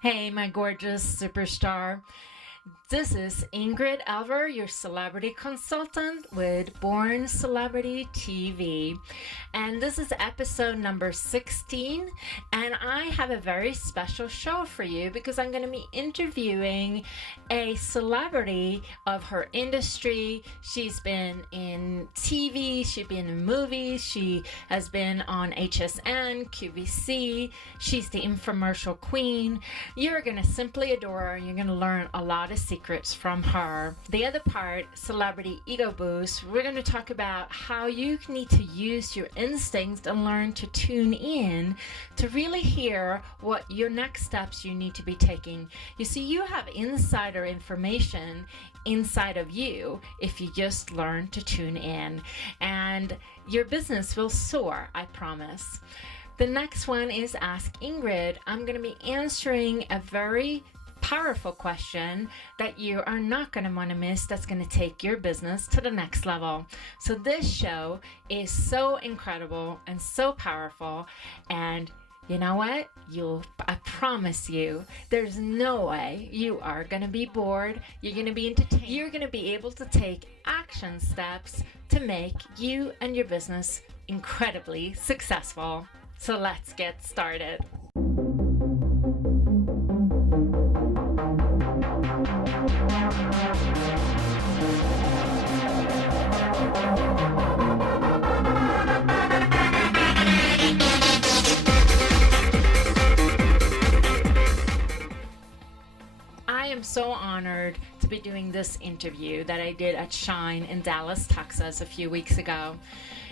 Hey, my gorgeous superstar. This is Ingrid Elver, your celebrity consultant with Born Celebrity TV. And this is episode number 16. And I have a very special show for you because I'm going to be interviewing a celebrity of her industry. She's been in TV, she's been in movies, she has been on HSN, QVC. She's the infomercial queen. You're going to simply adore her. You're going to learn a lot of secrets from her. The other part, celebrity ego boost, we're going to talk about how you need to use your instincts and learn to tune in to really hear what your next steps you need to be taking. You see, you have insider information inside of you if you just learn to tune in, and your business will soar, I promise. The next one is Ask Ingrid. I'm going to be answering a very powerful question that you are not going to want to miss, that's going to take your business to the next level. So this show is so incredible and so powerful, and you know what? I promise you, there's no way you are going to be bored. You're going to be entertained. You're going to be able to take action steps to make you and your business incredibly successful. So let's get started. I am so honored to be doing this interview that I did at Shine in Dallas, Texas a few weeks ago.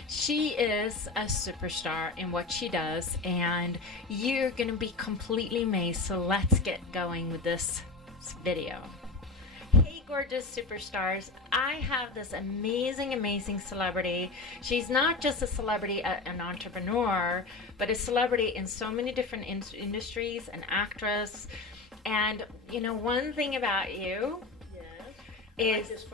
She is a superstar in what she does, and you're going to be completely amazed. So let's get going with this video. Hey, gorgeous superstars. I have this amazing celebrity. She's not just a celebrity, an entrepreneur, but a celebrity in so many different industries, an actress. And you know, one thing about you is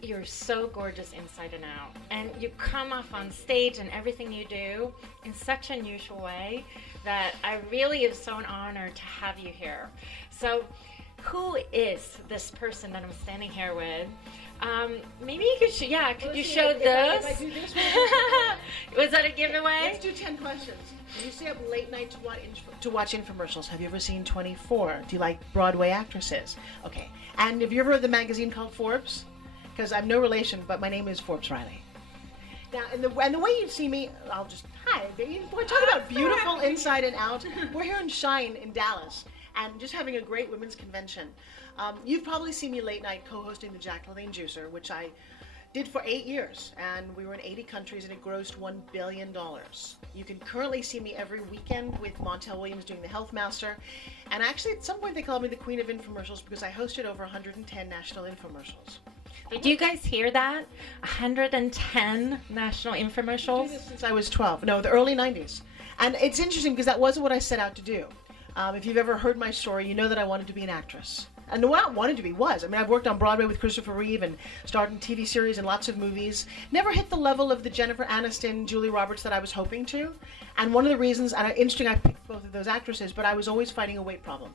you're so gorgeous inside and out. And you come off on stage and everything you do in such an unusual way that I really am so honored to have you here. So who is this person that I'm standing here with? Maybe you could, could you show this? If I do this one, was that a giveaway? let's do 10 questions. Do you stay up late night to watch infomercials? Have you ever seen 24? Do you like Broadway actresses? Okay. And have you ever read the magazine called Forbes? Because I'm no relation, but my name is Forbes Riley. Now, and the way you see me, hi, baby. We're talking about beautiful inside and out. We're here in Shine in Dallas, and just having a great women's convention. You've probably seen me late night co-hosting the Jack LaLanne Juicer, which I did for 8 years, and we were in 80 countries, and it grossed $1 billion. You can currently see me every weekend with Montel Williams doing the Health Master, and actually at some point they called me the Queen of Infomercials because I hosted over 110 national infomercials. Did you guys hear that? 110 national infomercials? I did this since I was 12. No, the early 90s. And it's interesting because that wasn't what I set out to do. If you've ever heard my story, you know that I wanted to be an actress. And what I wanted to be was, I've worked on Broadway with Christopher Reeve and starred in TV series and lots of movies. Never hit the level of the Jennifer Aniston, Julie Roberts that I was hoping to. And one of the reasons, and interesting I picked both of those actresses, but I was always fighting a weight problem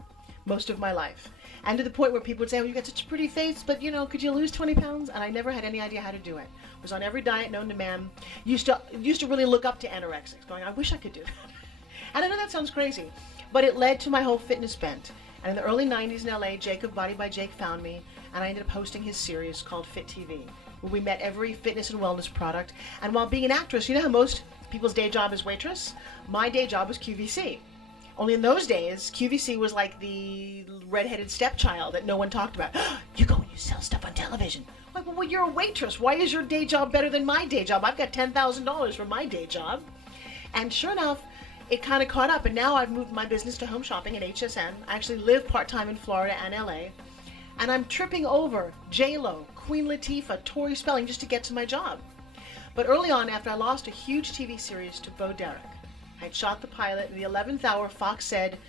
most of my life. And to the point where people would say, oh, you got such a pretty face, but could you lose 20 pounds? And I never had any idea how to do it. I was on every diet known to man. Used to really look up to anorexics, going, I wish I could do that. And I know that sounds crazy, but it led to my whole fitness bent. And in the early 90s in LA, Jacob Body by Jake found me, and I ended up hosting his series called Fit TV, where we met every fitness and wellness product. And while being an actress, you know how most people's day job is waitress? My day job was QVC. Only in those days, QVC was like the redheaded stepchild that no one talked about. You go and you sell stuff on television. Like, well, you're a waitress. Why is your day job better than my day job? I've got $10,000 for my day job. And sure enough, it kind of caught up, and now I've moved my business to home shopping at HSN. I actually live part-time in Florida and LA, and I'm tripping over J-Lo, Queen Latifah, Tori Spelling just to get to my job. But early on, after I lost a huge TV series to Bo Derek, I'd shot the pilot. In the 11th hour, Fox said,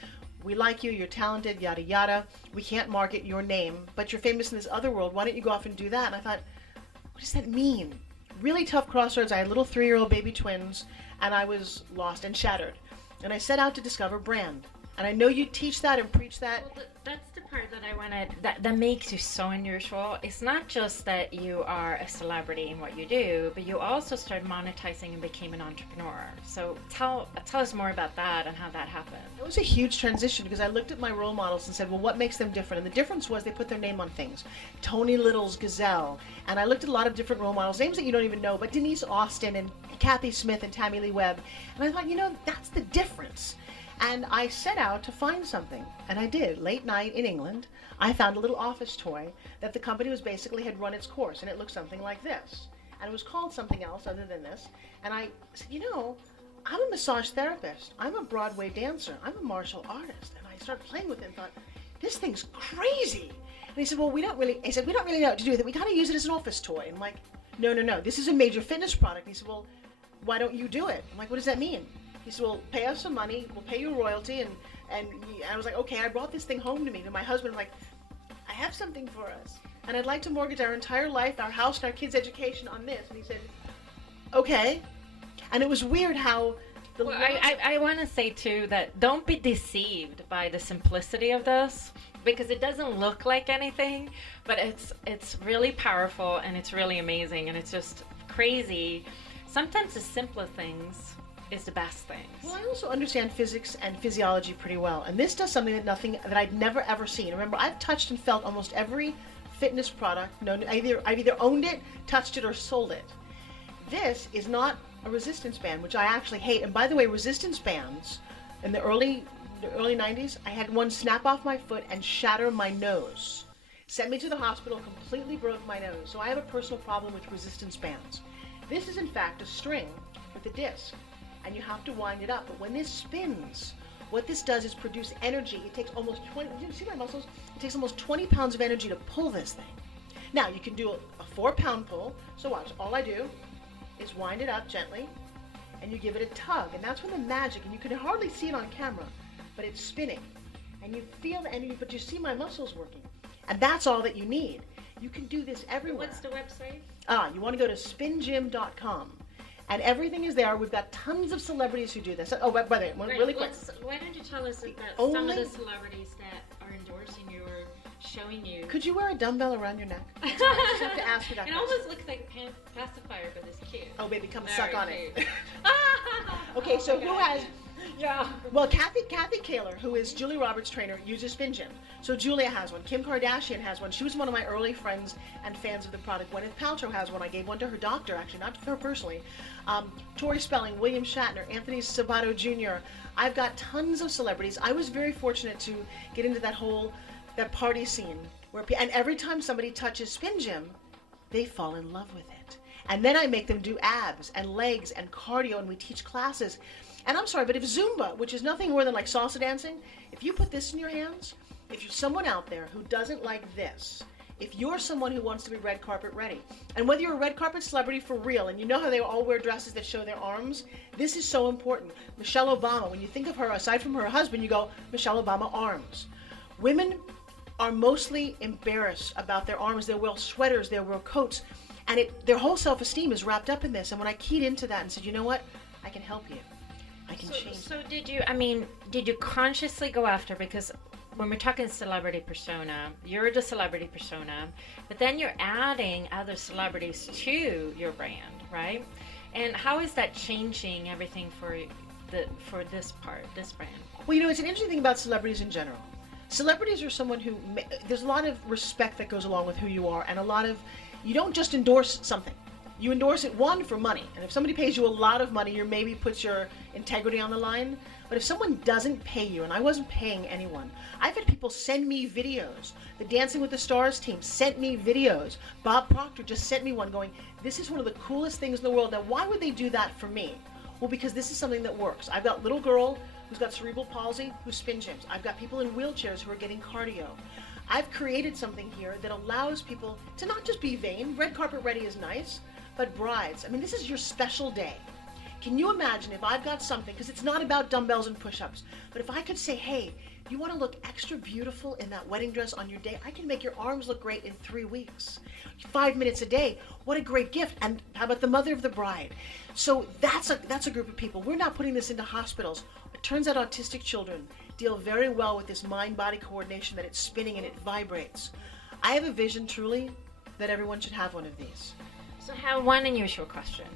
we like you, you're talented, yada yada. We can't market your name, but you're famous in this other world. Why don't you go off and do that? And I thought, what does that mean? Really tough crossroads. I had little 3-year-old baby twins, and I was lost and shattered. And I set out to discover brand. And I know you teach that and preach that. Well, that's the part that I wanted, that makes you so unusual. It's not just that you are a celebrity in what you do, but you also started monetizing and became an entrepreneur. So tell us more about that and how that happened. It was a huge transition because I looked at my role models and said, well, what makes them different? And the difference was they put their name on things. Tony Little's Gazelle. And I looked at a lot of different role models, names that you don't even know, but Denise Austin and Kathy Smith and Tammy Lee Webb. And I thought, that's the difference. And I set out to find something, and I did. Late night in England, I found a little office toy that the company had run its course, and it looked something like this. And it was called something else other than this. And I said, I'm a massage therapist. I'm a Broadway dancer. I'm a martial artist. And I started playing with it and thought, this thing's crazy. And he said, well, we don't really know what to do with it. We got to use it as an office toy. And I'm like, no, this is a major fitness product. And he said, well, why don't you do it? I'm like, what does that mean? He said, well, pay us some money, we'll pay you a royalty, and I was like, okay, I brought this thing home to my husband. I'm like, I have something for us, and I'd like to mortgage our entire life, our house, and our kids' education on this. And he said, okay. And it was weird how I want to say, too, that don't be deceived by the simplicity of this, because it doesn't look like anything, but it's really powerful, and it's really amazing, and it's just crazy. Sometimes the simpler things is the best things. Well, I also understand physics and physiology pretty well, and this does something that I'd never ever seen. Remember, I've touched and felt almost every fitness product. No, I've either owned it, touched it, or sold it. This is not a resistance band, which I actually hate. And by the way, resistance bands in the early 90s, I had one snap off my foot and shatter my nose. Sent me to the hospital, completely broke my nose. So I have a personal problem with resistance bands. This is in fact a string with a disc, and you have to wind it up. But when this spins, what this does is produce energy. It takes almost 20, you see my muscles? It takes almost 20 pounds of energy to pull this thing. Now, you can do a 4-pound pull. So watch, all I do is wind it up gently, and you give it a tug. And that's when the magic, and you can hardly see it on camera, but it's spinning. And you feel the energy, but you see my muscles working. And that's all that you need. You can do this everywhere. What's the website? You want to go to SpinGym.com. And everything is there. We've got tons of celebrities who do this. Oh, by the way, really quick. Why don't you tell us that some of the celebrities that are endorsing you or showing you... Could you wear a dumbbell around your neck? I just have to ask you that. It almost looks like a pacifier, but it's cute. Oh, baby, come suck on it. Okay, so who has... Yeah. Well, Kathy Kaehler, who is Julia Roberts' trainer, uses SpinGym. So Julia has one. Kim Kardashian has one. She was one of my early friends and fans of the product. Gwyneth Paltrow has one. I gave one to her doctor, actually, not to her personally. Tori Spelling, William Shatner, Anthony Sabato Jr. I've got tons of celebrities. I was very fortunate to get into that party scene and every time somebody touches SpinGym, they fall in love with it. And then I make them do abs and legs and cardio, and we teach classes. And I'm sorry, but if Zumba, which is nothing more than like salsa dancing, if you put this in your hands, if you're someone out there who doesn't like this, if you're someone who wants to be red carpet ready, and whether you're a red carpet celebrity for real, and you know how they all wear dresses that show their arms, this is so important. Michelle Obama, when you think of her, aside from her husband, you go, Michelle Obama arms. Women are mostly embarrassed about their arms. They'll wear sweaters, they'll wear coats, and their whole self-esteem is wrapped up in this. And when I keyed into that and said, you know what, I can help you. I can change. So did you consciously go after, because when we're talking celebrity persona, you're the celebrity persona, but then you're adding other celebrities to your brand, right? And how is that changing everything for this brand? Well, it's an interesting thing about celebrities in general. Celebrities are someone who, there's a lot of respect that goes along with who you are, and you don't just endorse something. You endorse it, one, for money. And if somebody pays you a lot of money, you maybe puts your integrity on the line. But if someone doesn't pay you, and I wasn't paying anyone, I've had people send me videos. The Dancing with the Stars team sent me videos. Bob Proctor just sent me one going, this is one of the coolest things in the world. Now, why would they do that for me? Well, because this is something that works. I've got a little girl who's got cerebral palsy who SpinGyms. I've got people in wheelchairs who are getting cardio. I've created something here that allows people to not just be vain. Red carpet ready is nice. But brides, this is your special day. Can you imagine if I've got something, because it's not about dumbbells and push-ups, but if I could say, hey, you want to look extra beautiful in that wedding dress on your day? I can make your arms look great in 3 weeks. 5 minutes a day. What a great gift. And how about the mother of the bride? So that's a group of people. We're not putting this into hospitals. It turns out autistic children deal very well with this mind-body coordination, that it's spinning and it vibrates. I have a vision, truly, that everyone should have one of these. So I have one unusual question.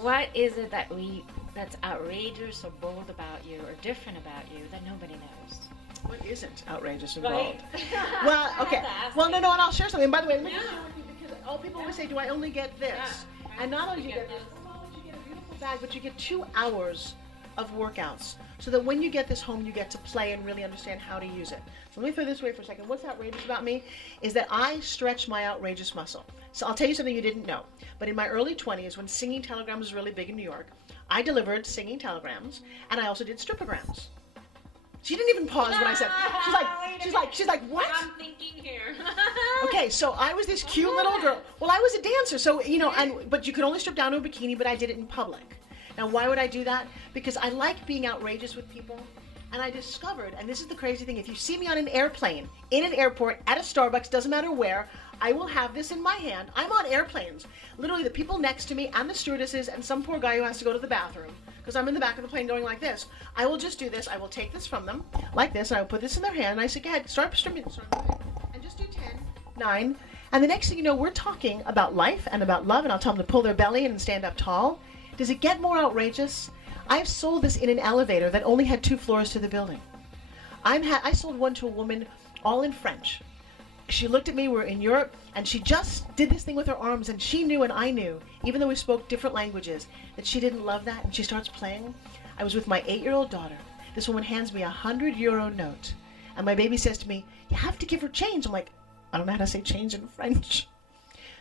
What is it that's outrageous or bold about you or different about you that nobody knows? What isn't outrageous and bold? Right. Well, okay. Well, no, and I'll share something. And by the way, let me share with you, because all people always say, do I only get this? Yeah. And not only do you get this, not only do you get a beautiful bag, but you get 2 hours of workouts, so that when you get this home, you get to play and really understand how to use it. So let me throw this away for a second. What's outrageous about me is that I stretch my outrageous muscle. So I'll tell you something you didn't know. But in my early 20s, when singing telegrams was really big in New York, I delivered singing telegrams, and I also did stripograms. She didn't even pause when I said. She's like, what? I'm thinking here. Okay, so I was this cute little girl. Well, I was a dancer, so but you could only strip down to a bikini, but I did it in public. Now, why would I do that? Because I like being outrageous with people. And I discovered, and this is the crazy thing, if you see me on an airplane, in an airport, at a Starbucks, doesn't matter where, I will have this in my hand. I'm on airplanes. Literally, the people next to me and the stewardesses and some poor guy who has to go to the bathroom, because I'm in the back of the plane going like this. I will just do this. I will take this from them, like this, and I will put this in their hand, and I say, go ahead, start stripping, and just do 10, 9. And the next thing you know, we're talking about life and about love, and I'll tell them to pull their belly in and stand up tall. Does it get more outrageous? I've sold this in an elevator that only had 2 floors to the building. I sold one to a woman, all in French. She looked at me, we're in Europe, and she just did this thing with her arms, and she knew and I knew, even though we spoke different languages, that she didn't love that, and she starts playing. I was with my 8-year-old daughter. This woman hands me a €100 note, and my baby says to me, you have to give her change. I'm like, I don't know how to say change in French.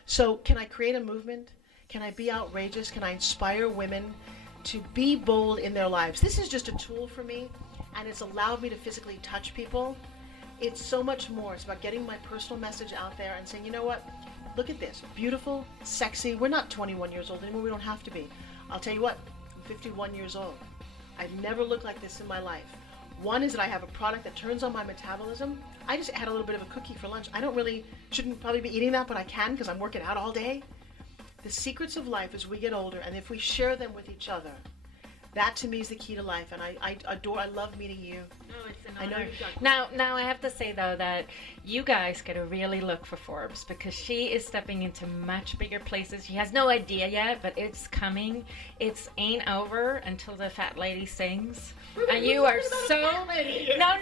So can I create a movement? Can I be outrageous? Can I inspire women to be bold in their lives? This is just a tool for me, and it's allowed me to physically touch people. It's so much more. It's about getting my personal message out there and saying, you know what? Look at this. Beautiful, sexy. We're not 21 years old anymore. We don't have to be. I'll tell you what. I'm 51 years old. I've never looked like this in my life. One is that I have a product that turns on my metabolism. I just had a little bit of a cookie for lunch. Shouldn't probably be eating that, but I can because I'm working out all day. The secrets of life as we get older, and if we share them with each other, that to me is the key to life. And I love meeting you. Oh, it's an honor. I know you've got now I have to say though that you guys got to really look for Forbes, because she is stepping into much bigger places. She has no idea yet, but it's coming. It's ain't over until the fat lady sings. And you are so no.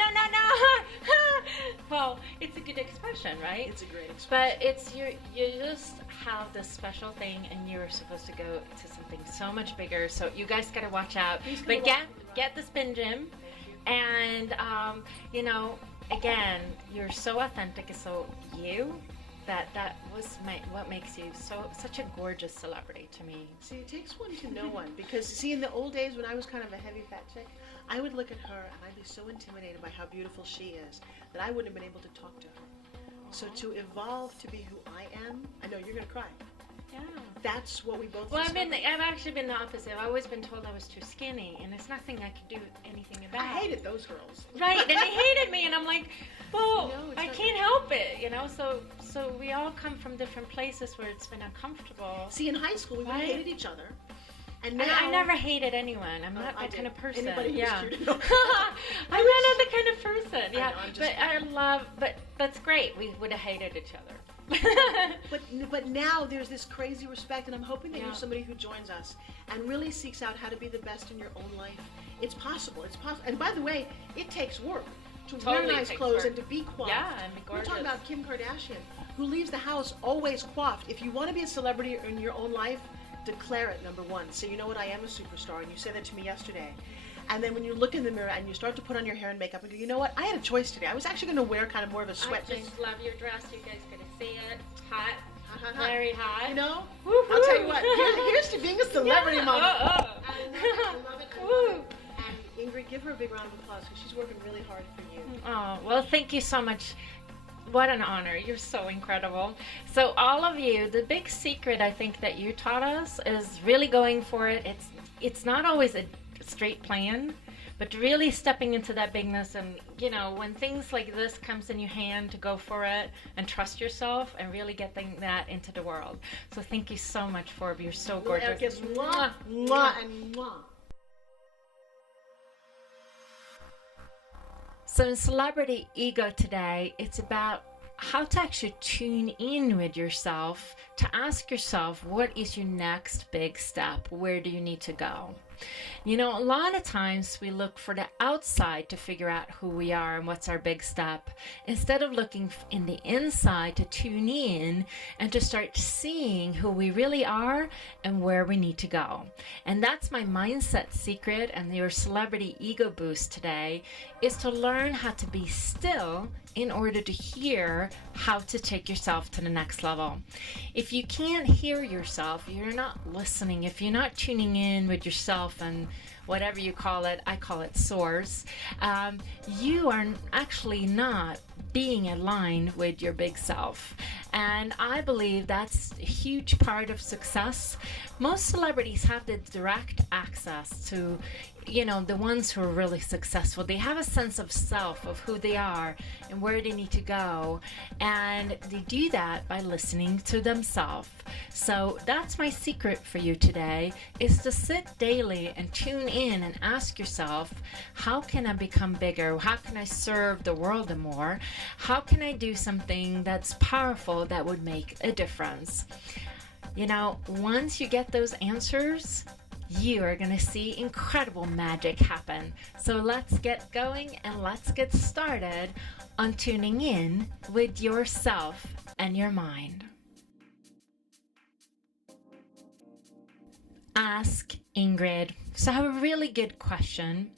Well, it's a good expression, right? It's a great expression. But it's you just have this special thing, and you're supposed to go to something so much bigger. So you guys got to watch out. But get the SpinGym, and again, you're so authentic and so you. That was what makes you such a gorgeous celebrity to me. See, it takes one to know one, because see, in the old days when I was kind of a heavy fat chick, I would look at her and I'd be so intimidated by how beautiful she is that I wouldn't have been able to talk to her. So to evolve to be who I am, I know you're gonna cry. Yeah. That's what we both. Well, I've actually been the opposite. I've always been told I was too skinny, and there's nothing I could do anything about. I hated those girls. Right, and they hated me, and I'm like, well, No, I can't help it, So we all come from different places where it's been uncomfortable. See, in high school, we Right. hated each other. And now, I never hated anyone. I'm not that kind of person. Anybody who's yeah. true to know. I'm not the kind of person. Yeah. I know, But that's great. We would have hated each other. But now there's this crazy respect, and I'm hoping that Yeah. you're somebody who joins us and really seeks out how to be the best in your own life. It's possible. It's possible. And by the way, it takes work to wear Totally nice takes clothes work. and to be coiffed. Yeah, and be We're gorgeous. talking about Kim Kardashian, who leaves the house always coiffed. If you want to be a celebrity in your own life, declare it, number one. Say, you know what, I am a superstar, and you said that to me yesterday. And then when you look in the mirror and you start to put on your hair and makeup and go, you know what, I had a choice today. I was actually going to wear kind of more of a sweat I thing. just love your dress. You guys gonna see it? Hot. Hot, hot, hot. Very hot. You know? Woo-hoo. I'll tell you what, here's to being a celebrity, Mama. Oh. I love it. Woo. And Ingrid, give her a big round of applause because she's working really hard for you. Oh, well, thank you so much. What an honor. You're so incredible. So all of you, the big secret I think that you taught us is really going for it. It's not always a straight plan, but really stepping into that bigness, and when things like this comes in your hand, to go for it and trust yourself and really getting that into the world. So thank you so much, Forbes. You're so gorgeous. Mwah, mwah, and mwah. So in Celebrity Ego today, it's about how to actually tune in with yourself, to ask yourself, what is your next big step? Where do you need to go? You know, a lot of times we look for the outside to figure out who we are and what's our big step, instead of looking in the inside to tune in and to start seeing who we really are and where we need to go. And that's my mindset secret, and your celebrity ego boost today is to learn how to be still in order to hear how to take yourself to the next level. If you can't hear yourself, you're not listening. If you're not tuning in with yourself and whatever you call it, I call it source, you are actually not being aligned with your big self. And I believe that's a huge part of success. Most celebrities have the direct access to, you know, the ones who are really successful. They have a sense of self, of who they are and where they need to go. And they do that by listening to themselves. So that's my secret for you today, is to sit daily and tune in and ask yourself, how can I become bigger? How can I serve the world more? How can I do something that's powerful that would make a difference? You know, once you get those answers, you are going to see incredible magic happen. So let's get going and let's get started on tuning in with yourself and your mind. Ask Ingrid. So I have a really good question,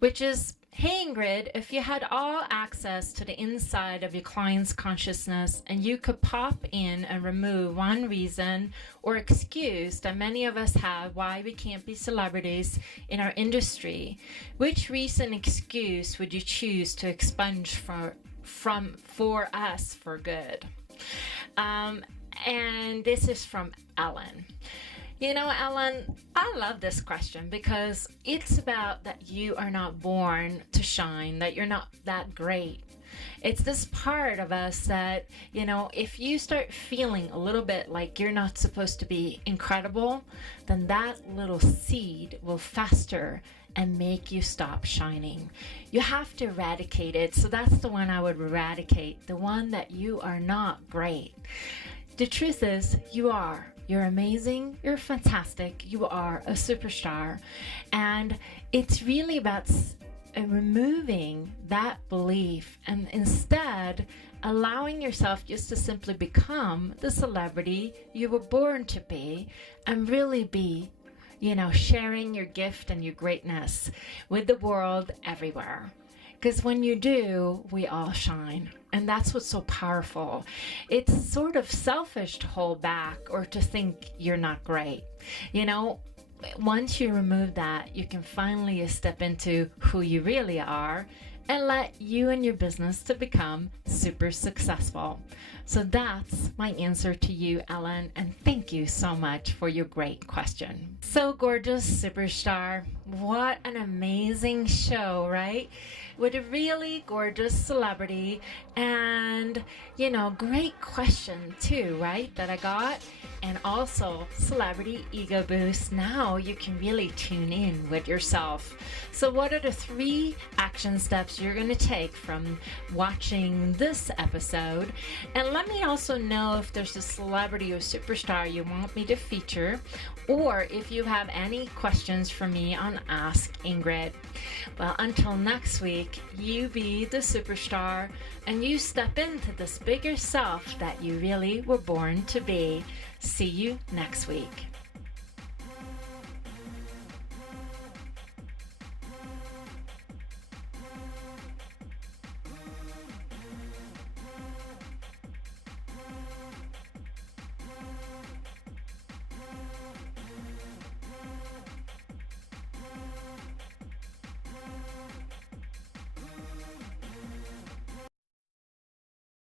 which is, hey Ingrid, if you had all access to the inside of your client's consciousness and you could pop in and remove one reason or excuse that many of us have why we can't be celebrities in our industry, which reason excuse would you choose to expunge for us for good? And this is from Ellen. You know, Ellen, I love this question because it's about that you are not born to shine, that you're not that great. It's this part of us that, you know, if you start feeling a little bit like you're not supposed to be incredible, then that little seed will fester and make you stop shining. You have to eradicate it. So that's the one I would eradicate, the one that you are not great. The truth is, you are. You're amazing, you're fantastic, you are a superstar. And it's really about removing that belief and instead allowing yourself just to simply become the celebrity you were born to be and really be, you know, sharing your gift and your greatness with the world everywhere. Because when you do, we all shine. And that's what's so powerful. It's sort of selfish to hold back or to think you're not great. You know, once you remove that, you can finally step into who you really are and let you and your business to become super successful. So that's my answer to you, Ellen, and thank you so much for your great question. So gorgeous, superstar. What an amazing show, right? With a really gorgeous celebrity and, you know, great question too, right, that I got. And also celebrity ego boost. Now you can really tune in with yourself. So what are the 3 action steps you're going to take from watching this episode? And let me also know if there's a celebrity or superstar you want me to feature, or if you have any questions for me on Ask Ingrid. Well, until next week, you be the superstar and you step into this bigger self that you really were born to be. See you next week.